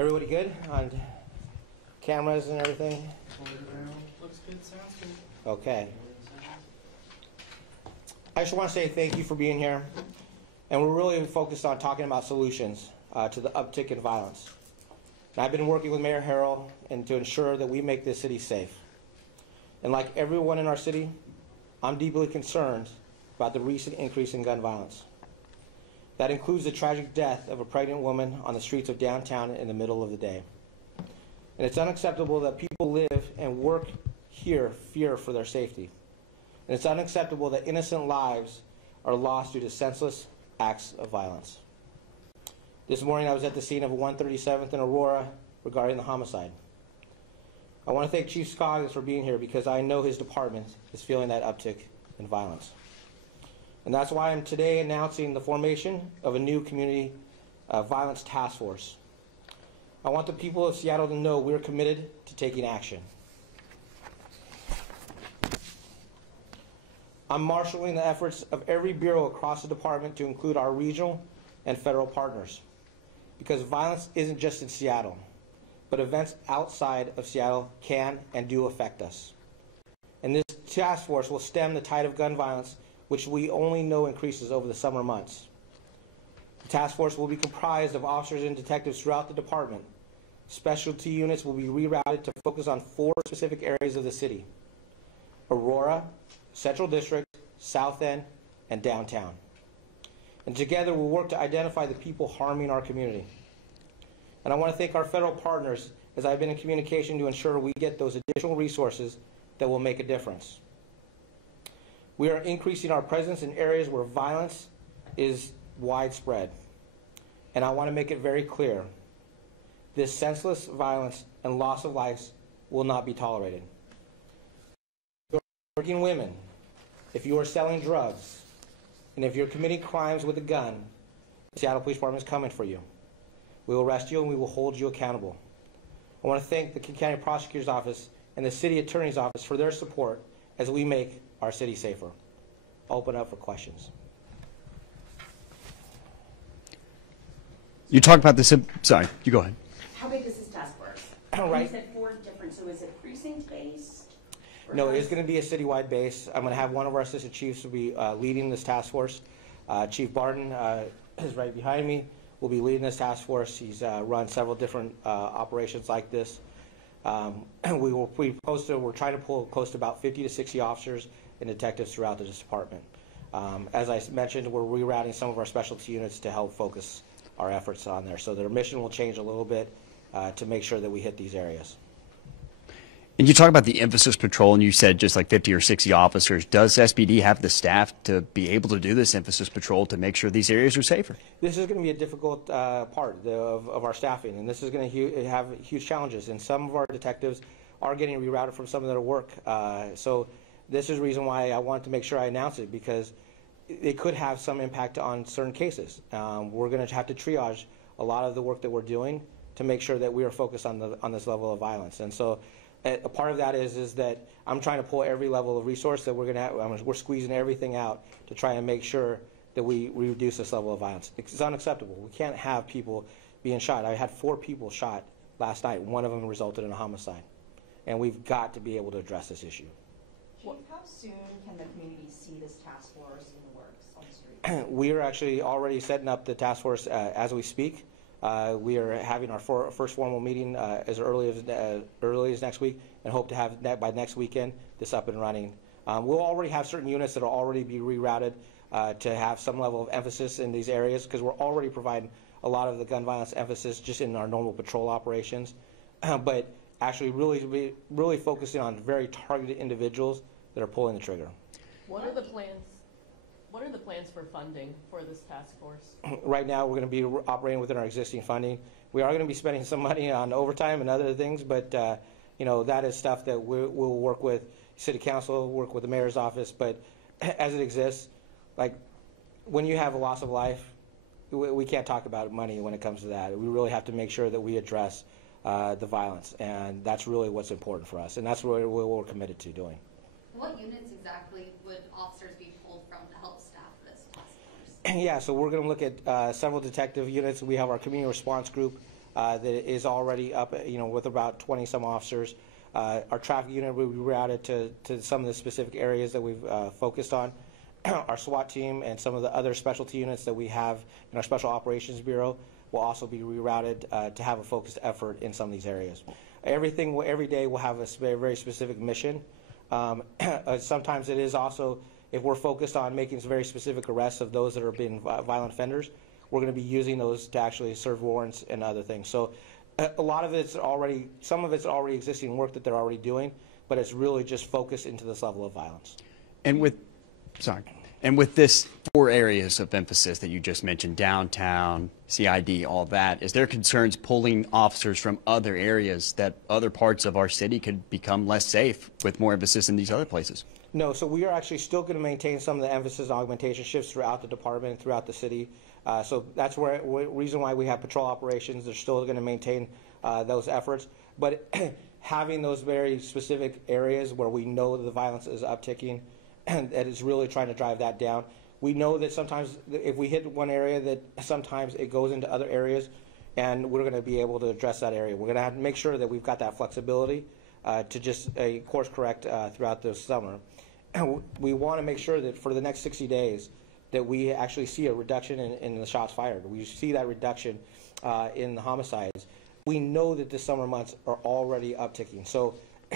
Everybody good on cameras and everything? Looks good, sounds good. Okay. I just want to say thank you for being here. And we're really focused on talking about solutions to the uptick in violence. And I've been working with Mayor KIRO and to ensure that we make this city safe. And like everyone in our city, I'm deeply concerned about the recent increase in gun violence. That includes the tragic death of a pregnant woman on the streets of downtown in the middle of the day. And it's unacceptable that people live and work here fear for their safety. And it's unacceptable that innocent lives are lost due to senseless acts of violence. This morning I was at the scene of 137th and Aurora regarding the homicide. I want to thank Chief Scoggins for being here because I know his department is feeling that uptick in violence. And that's why I'm today announcing the formation of a new community violence task force. I want the people of Seattle to know we're committed to taking action. I'm marshaling the efforts of every bureau across the department to include our regional and federal partners. Because violence isn't just in Seattle, but events outside of Seattle can and do affect us. And this task force will stem the tide of gun violence, which we only know increases over the summer months. The task force will be comprised of officers and detectives throughout the department. Specialty units will be rerouted to focus on 4 specific areas of the city: Aurora, Central District, South End, and downtown. And together we'll work to identify the people harming our community. And I want to thank our federal partners, as I've been in communication to ensure we get those additional resources that will make a difference. We are increasing our presence in areas where violence is widespread. And I want to make it very clear, this senseless violence and loss of lives will not be tolerated. If you're working women, if you are selling drugs, and if you're committing crimes with a gun, the Seattle Police Department is coming for you. We will arrest you and we will hold you accountable. I want to thank the King County Prosecutor's Office and the City Attorney's Office for their support as we make our city safer. I'll open up for questions. You talk about this, sorry, you go ahead. How big is this task force? Right. You said 4 different, so is it precinct-based? No, it is going to be a citywide base. I'm going to have one of our assistant chiefs will be leading this task force. Chief Barton is right behind me. Will be leading this task force. He's run several different operations like this. We're trying to pull close to about 50 to 60 officers and detectives throughout this department. As I mentioned, we're rerouting some of our specialty units to help focus our efforts on there. So their mission will change a little bit to make sure that we hit these areas. And you talk about the emphasis patrol, and you said just like 50 or 60 officers. Does SPD have the staff to be able to do this emphasis patrol to make sure these areas are safer? This is going to be a difficult part of our staffing, and this is going to have huge challenges. And some of our detectives are getting rerouted from some of their work. So this is the reason why I wanted to make sure I announce it, because it could have some impact on certain cases. We're going to have to triage a lot of the work that we're doing to make sure that we are focused on this level of violence. And so a part of that is that I'm trying to pull every level of resource that we're going to have. We're squeezing everything out to try and make sure that we reduce this level of violence. It's unacceptable. We can't have people being shot. I had 4 people shot last night. One of them resulted in a homicide. And we've got to be able to address this issue. Chief, how soon can the community see this task force in the works on the street? We are actually already setting up the task force as we speak. We are having our first formal meeting as early as next week, and hope to have by next weekend this up and running. We'll already have certain units that will already be rerouted to have some level of emphasis in these areas, because we're already providing a lot of the gun violence emphasis just in our normal patrol operations, but actually really focusing on very targeted individuals that are pulling the trigger. What are the plans? What are the plans for funding for this task force? Right now, we're going to be operating within our existing funding. We are going to be spending some money on overtime and other things, but you know, that is stuff that we'll work with City Council, work with the Mayor's office. But as it exists, like when you have a loss of life, we can't talk about money when it comes to that. We really have to make sure that we address the violence, and that's really what's important for us, and that's what we're committed to doing. What units exactly would officers be pulled from to help staff this task force? Yeah, so we're going to look at several detective units. We have our community response group that is already up, with about 20 some officers. Our traffic unit will be routed to some of the specific areas that we've focused on. Our SWAT team and some of the other specialty units that we have in our Special Operations Bureau will also be rerouted to have a focused effort in some of these areas. Every day will have a very specific mission. Sometimes it is also, if we're focused on making very specific arrests of those that are being violent offenders, we're going to be using those to actually serve warrants and other things. So a lot of it's already, some of it's already existing work that they're already doing, but it's really just focused into this level of violence. And with this 4 areas of emphasis that you just mentioned, downtown, CID, all that, is there concerns pulling officers from other areas that other parts of our city could become less safe with more emphasis in these other places? No, so we are actually still going to maintain some of the emphasis on augmentation shifts throughout the department, throughout the city. So that's reason why we have patrol operations. They're still going to maintain those efforts. But having those very specific areas where we know that the violence is upticking, and that is really trying to drive that down. We know that sometimes if we hit one area, that sometimes it goes into other areas, and we're going to be able to address that area. We're going to have to make sure that we've got that flexibility to just course correct throughout the summer. We want to make sure that for the next 60 days that we actually see a reduction in the shots fired. We see that reduction in the homicides. We know that the summer months are already upticking. So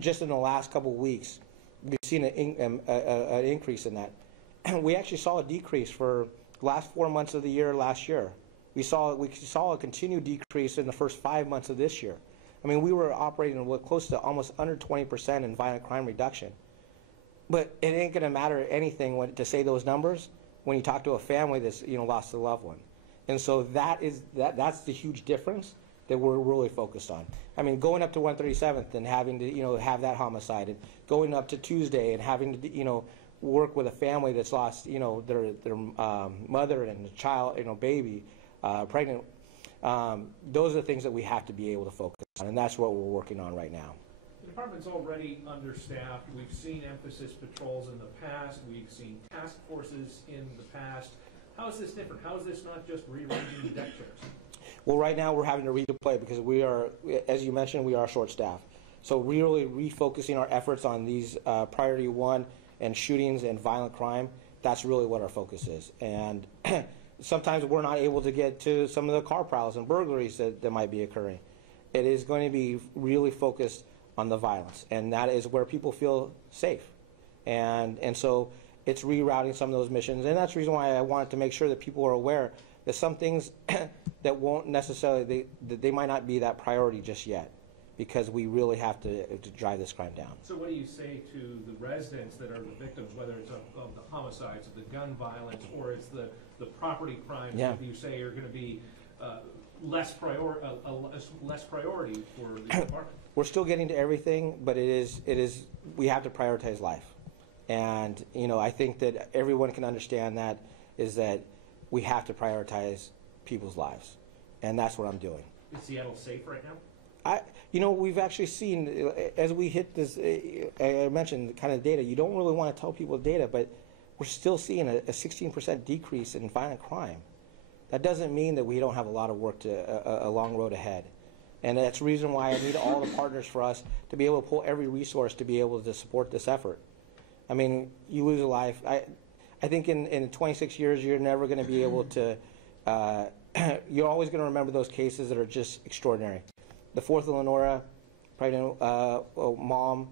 just in the last couple of weeks, we've seen an increase in that. We actually saw a decrease for the last 4 months of the year last year. We saw a continued decrease in the first 5 months of this year. I mean, we were operating with close to almost under 20% in violent crime reduction. But it ain't going to matter anything to say those numbers when you talk to a family that's lost a loved one. And so that's the huge difference that we're really focused on. I mean, going up to 137th and having to have that homicide, and going up to Tuesday and having to work with a family that's lost their mother and a child, baby, pregnant. Those are the things that we have to be able to focus on, and that's what we're working on right now. The department's already understaffed. We've seen emphasis patrols in the past. We've seen task forces in the past. How is this different? How is this not just rearranging deck chairs? Well, right now we're having to redeploy because we are, as you mentioned, we are short-staffed. So really refocusing our efforts on these priority 1 and shootings and violent crime, that's really what our focus is. And sometimes we're not able to get to some of the car prowls and burglaries that might be occurring. It is going to be really focused on the violence, and that is where people feel safe. And so it's rerouting some of those missions, and that's the reason why I wanted to make sure that people are aware that some things that won't necessarily, they might not be that priority just yet, because we really have to drive this crime down. So what do you say to the residents that are the victims, whether it's of the homicides, of the gun violence, or it's the property crimes that you say are going to be less priority for the department? We're still getting to everything, but it is we have to prioritize life. And I think that everyone can understand that we have to prioritize people's lives, and that's what I'm doing. Is Seattle safe right now? We've actually seen, as we hit this, I mentioned kind of data, you don't really want to tell people data, but we're still seeing a 16% decrease in violent crime. That doesn't mean that we don't have a lot of work a long road ahead. And that's the reason why I need all the partners for us to be able to pull every resource to be able to support this effort. I mean, you lose a life. I think in 26 years, you're never going to be able to, you're always going to remember those cases that are just extraordinary. The 4th of Lenora, pregnant mom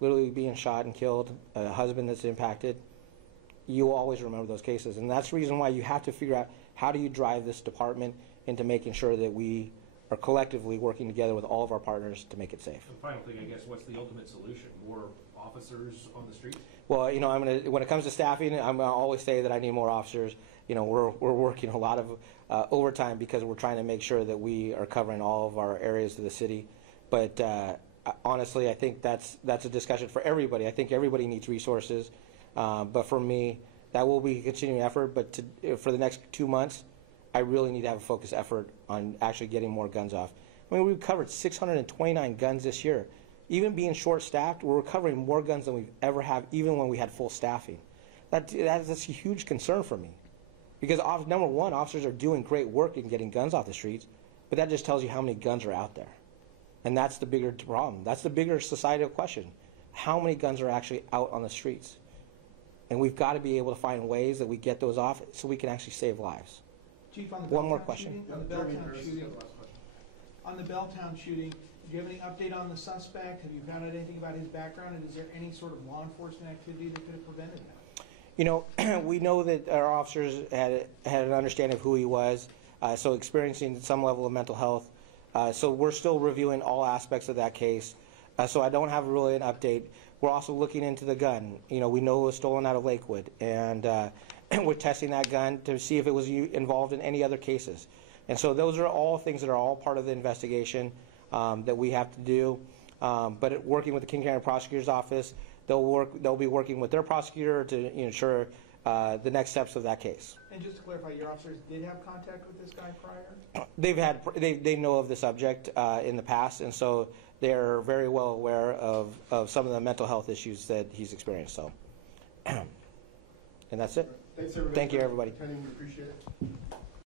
literally being shot and killed, a husband that's impacted. You will always remember those cases. And that's the reason why you have to figure out how do you drive this department into making sure that we are collectively working together with all of our partners to make it safe. And final thing, I guess, what's the ultimate solution? More officers on the street? Well, when it comes to staffing, I'm going to always say that I need more officers. We're working a lot of overtime because we're trying to make sure that we are covering all of our areas of the city. But honestly, I think that's a discussion for everybody. I think everybody needs resources. But for me, that will be a continuing effort. But for the next 2 months, I really need to have a focused effort on actually getting more guns off. I mean, we've covered 629 guns this year. Even being short-staffed, we're recovering more guns than we've ever had, even when we had full staffing. That's a huge concern for me. Because number one, officers are doing great work in getting guns off the streets. but that just tells you how many guns are out there. And that's the bigger problem. That's the bigger societal question. How many guns are actually out on the streets? And we've got to be able to find ways that we get those off so we can actually save lives. Chief, on the One more Belltown question. shooting, on the Belltown shooting, on the Belltown shooting, do you have any update on the suspect? Have you found out anything about his background, and is there any sort of law enforcement activity that could have prevented that? You know, we know that our officers had an understanding of who he was, so experiencing some level of mental health. So we're still reviewing all aspects of that case. So I don't have really an update. We're also looking into the gun. You know, we know it was stolen out of Lakewood, and we're testing that gun to see if it was involved in any other cases. And so those are all things that are all part of the investigation that we have to do. But working with the King County Prosecutor's Office, they'll be working with their prosecutor to ensure the next steps of that case. And just to clarify, your officers did have contact with this guy prior? They know of the subject in the past, and so they're very well aware of some of the mental health issues that he's experienced. So, and that's it. Thanks, everybody. Thank you, everybody. For attending. We appreciate it.